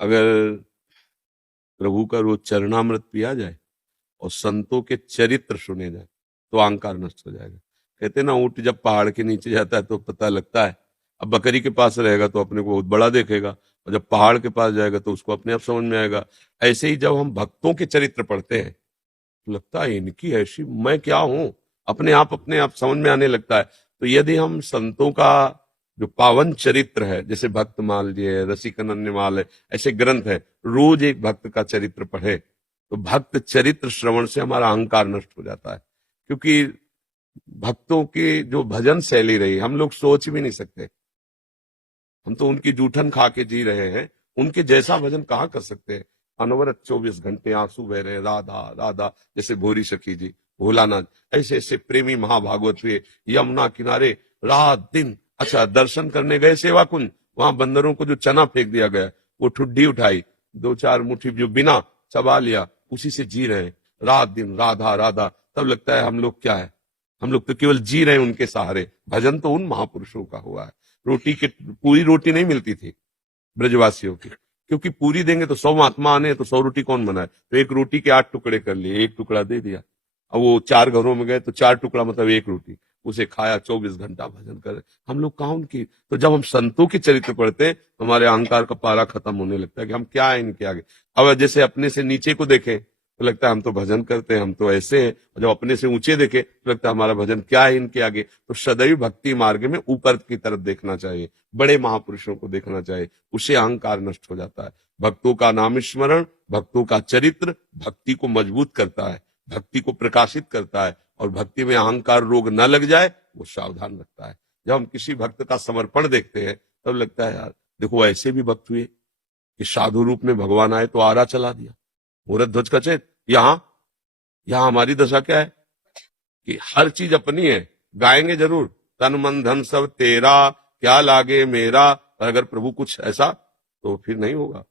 अगर प्रभु का रोज चरणामृत पिया जाए और संतों के चरित्र सुने जाए तो अहंकार नष्ट हो जाएगा। कहते ना, ऊंट जब पहाड़ के नीचे जाता है तो पता लगता है। अब बकरी के पास रहेगा तो अपने को बहुत बड़ा देखेगा, और जब पहाड़ के पास जाएगा तो उसको अपने आप समझ में आएगा। ऐसे ही जब हम भक्तों के चरित्र पढ़ते हैं तो लगता है इनकी ऐसी, मैं क्या हूं, अपने आप समझ में आने लगता है। तो यदि हम संतों का जो पावन चरित्र है, जैसे भक्तमाल जी है, रसिकनन्यमाल है, ऐसे ग्रंथ है, रोज एक भक्त का चरित्र पढ़े तो भक्त चरित्र श्रवण से हमारा अहंकार नष्ट हो जाता है। क्योंकि भक्तों की जो भजन शैली रही, हम लोग सोच भी नहीं सकते। हम तो उनकी जूठन खा के जी रहे हैं, उनके जैसा भजन कहाँ कर सकते हैं। अनवरत 24 घंटे आंसू बह रहे, राधा राधा, जैसे भोरी सखी जी, भोलानाथ, ऐसे ऐसे प्रेमी महाभागवत हुए यमुना किनारे रात दिन। अच्छा, दर्शन करने गए सेवा कुंज, वहां बंदरों को जो चना फेंक दिया गया, वो ठुड्डी उठाई, 2-4 मुट्ठी जो बिना चबा लिया, उसी से जी रहे रात दिन, राधा राधा। तब लगता है हम लोग क्या है, हम लोग तो केवल जी रहे हैं उनके सहारे। भजन तो उन महापुरुषों का हुआ है। रोटी की पूरी रोटी नहीं मिलती थी ब्रजवासियों की, क्योंकि पूरी देंगे तो 100 महात्मा आने, तो 100 रोटी कौन बनाए, तो एक रोटी के 8 टुकड़े कर लिए, एक टुकड़ा दे दिया। अब वो 4 घरों में गए तो 4 टुकड़ा मतलब एक रोटी, उसे खाया, 24 घंटा भजन करे। हम लोग कहाँ उनकी। तो जब हम संतों के चरित्र पढ़ते हैं, हमारे अहंकार का पारा खत्म होने लगता है कि हम क्या है इनके आगे। अब जैसे अपने से नीचे को देखें तो लगता है हम तो भजन करते हैं, हम तो ऐसे हैं। और जब अपने से ऊंचे देखे तो लगता है हमारा भजन क्या है इनके आगे। तो सदैव भक्ति मार्ग में ऊपर की तरफ देखना चाहिए, बड़े महापुरुषों को देखना चाहिए, उससे अहंकार नष्ट हो जाता है। भक्तों का नाम स्मरण, भक्तों का चरित्र भक्ति को मजबूत करता है, भक्ति को प्रकाशित करता है, और भक्ति में अहंकार रोग न लग जाए वो सावधान रखता है। जब हम किसी भक्त का समर्पण देखते हैं तब लगता है यार देखो, ऐसे भी भक्त हुए कि साधु रूप में भगवान आए तो आरा चला दिया, मुहूर्त ध्वज का चेत। यहाँ यहाँ हमारी दशा क्या है कि हर चीज अपनी है, गाएंगे जरूर, तन मन धन सब तेरा, क्या लागे मेरा, पर अगर प्रभु कुछ ऐसा तो फिर नहीं होगा।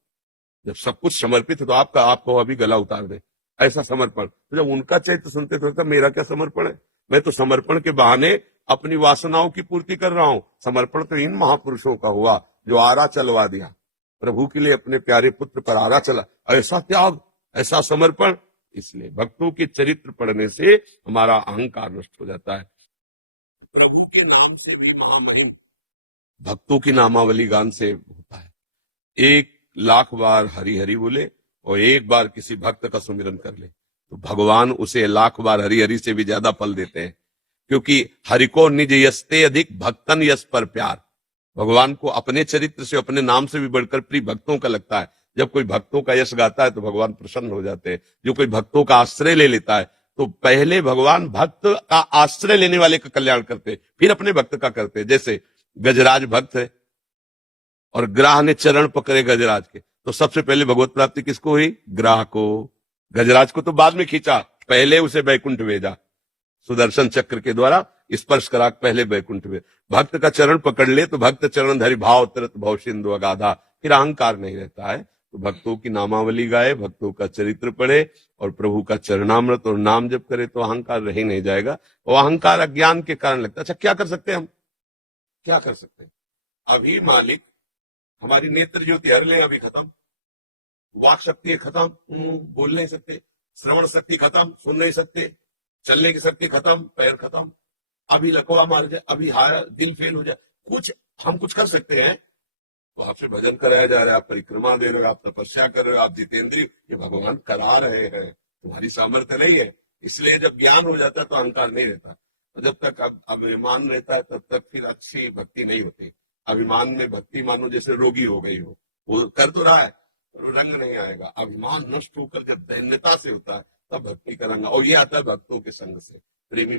जब सब कुछ समर्पित है तो आपको अभी गला उतार दे, ऐसा समर्पण। तो जब उनका चैत्र सुनते तो लगता मेरा क्या समर्पण है, मैं तो समर्पण के बहाने अपनी वासनाओं की पूर्ति कर रहा हूं। समर्पण तो इन महापुरुषों का हुआ जो आरा चलवा दिया, प्रभु के लिए अपने प्यारे पुत्र पर आरा चला। ऐसा त्याग, ऐसा समर्पण। इसलिए भक्तों के चरित्र पढ़ने से हमारा अहंकार नष्ट हो जाता है। प्रभु के नाम से भी महामहिम भक्तों की नामावली गान से होता है। 1,00,000 बार हरि हरि बोले और एक बार किसी भक्त का सुमिरन कर ले तो भगवान उसे 1,00,000 बार हरि हरि से भी ज्यादा फल देते हैं। क्योंकि हरि को निज यस्ते अधिक भक्तन यस पर प्यार। भगवान को अपने चरित्र से, अपने नाम से भी बढ़कर प्रिय भक्तों का लगता है। जब कोई भक्तों का यश गाता है तो भगवान प्रसन्न हो जाते हैं। जो कोई भक्तों का आश्रय ले लेता है तो पहले भगवान भक्त का आश्रय लेने वाले का कल्याण करते, फिर अपने भक्त का करते। जैसे गजराज भक्त है और ग्राह ने चरण पकड़े गजराज के, तो सबसे पहले भगवत प्राप्ति किसको हुई? ग्राह को। गजराज को तो बाद में खींचा, पहले उसे बैकुंठ भेजा, सुदर्शन चक्र के द्वारा स्पर्श करा, पहले बैकुंठ में। भक्त का चरण पकड़ ले तो भक्त चरण धरि भाव तरत भव सिंधु अगाधा, फिर अहंकार नहीं रहता है। तो भक्तों की नामावली गाए, भक्तों का चरित्र पढ़े और प्रभु का चरणामृत और नाम जप करे तो अहंकार रह ही नहीं जाएगा। और अहंकार अज्ञान के कारण लगता है। अच्छा, क्या कर सकते हैं हम? क्या कर सकते हैं? अभी मालिक हमारी नेत्र ज्योति हर ले, अभी खत्म। वाक शक्ति खत्म, बोल नहीं सकते। श्रवण शक्ति खत्म, सुन नहीं सकते। चलने की शक्ति खत्म, पैर खत्म। अभी लकवा मार जाए, अभी हार, दिल फेल हो जाए, हम कुछ कर सकते हैं? तो आपसे भजन कराया जा रहा है, आप परिक्रमा दे रहे हो, आप तपस्या कर रहे हो, आप जितेंद्रिय, ये भगवान करा रहे हैं, तुम्हारी सामर्थ्य नहीं है। इसलिए जब ज्ञान हो जाता है तो अहंकार नहीं रहता। तो जब तक अभिमान रहता है तब तक फिर अच्छी भक्ति नहीं होती। अभिमान में भक्ति मानो जैसे रोगी हो गई हो, वो कर तो रहा है, रंग नहीं आएगा। अभिमान नष्ट होकर जब दैन्यता से होता है तब भक्ति का रंग, और ये आता है भक्तों के संग से, प्रेमी